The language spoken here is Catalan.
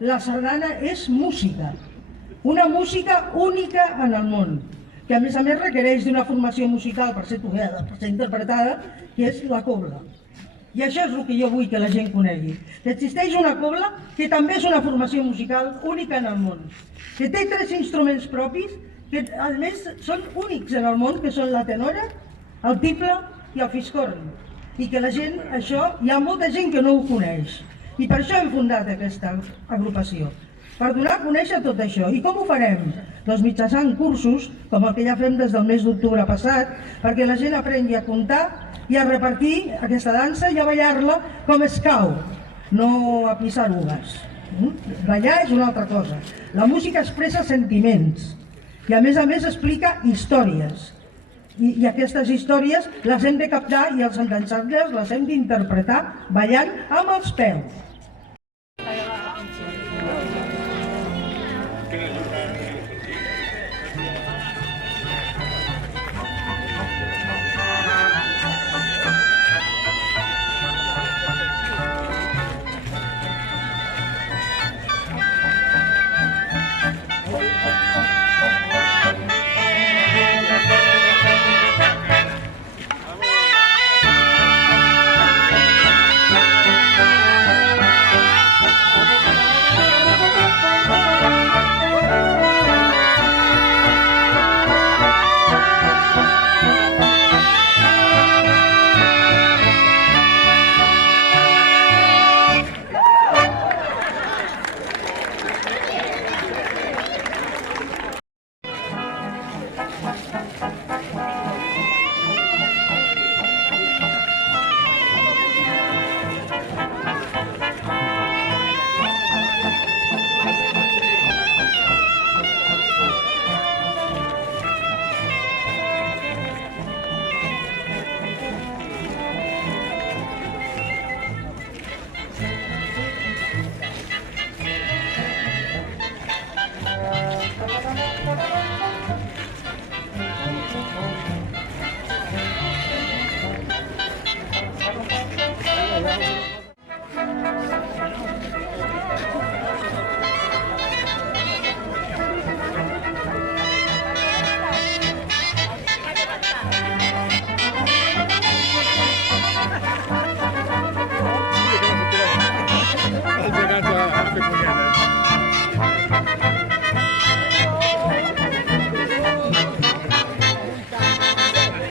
La sardana és música, una música única en el món, que a més requereix d'una formació musical per ser tocada, per ser interpretada, que és la cobla. I això és el que jo vull que la gent conegui, que existeix una cobla que també és una formació musical única en el món, que té 3 instruments propis, que a més són únics en el món, que són la tenora, el tiple i el fiscorn, i que la gent, això, hi ha molta gent que no ho coneix, i per això hem fundat aquesta agrupació, per donar a conèixer tot això. I com ho farem? Doncs mitjançant cursos, com el que ja fem des del mes d'octubre passat, perquè la gent aprengui a comptar i a repartir aquesta dansa i a ballar-la com escau, no a pisar-ugues. Ballar és una altra cosa. La música expressa sentiments i a més explica històries. I aquestes històries les hem de captar i els enganxables les hem d'interpretar ballant amb els peus.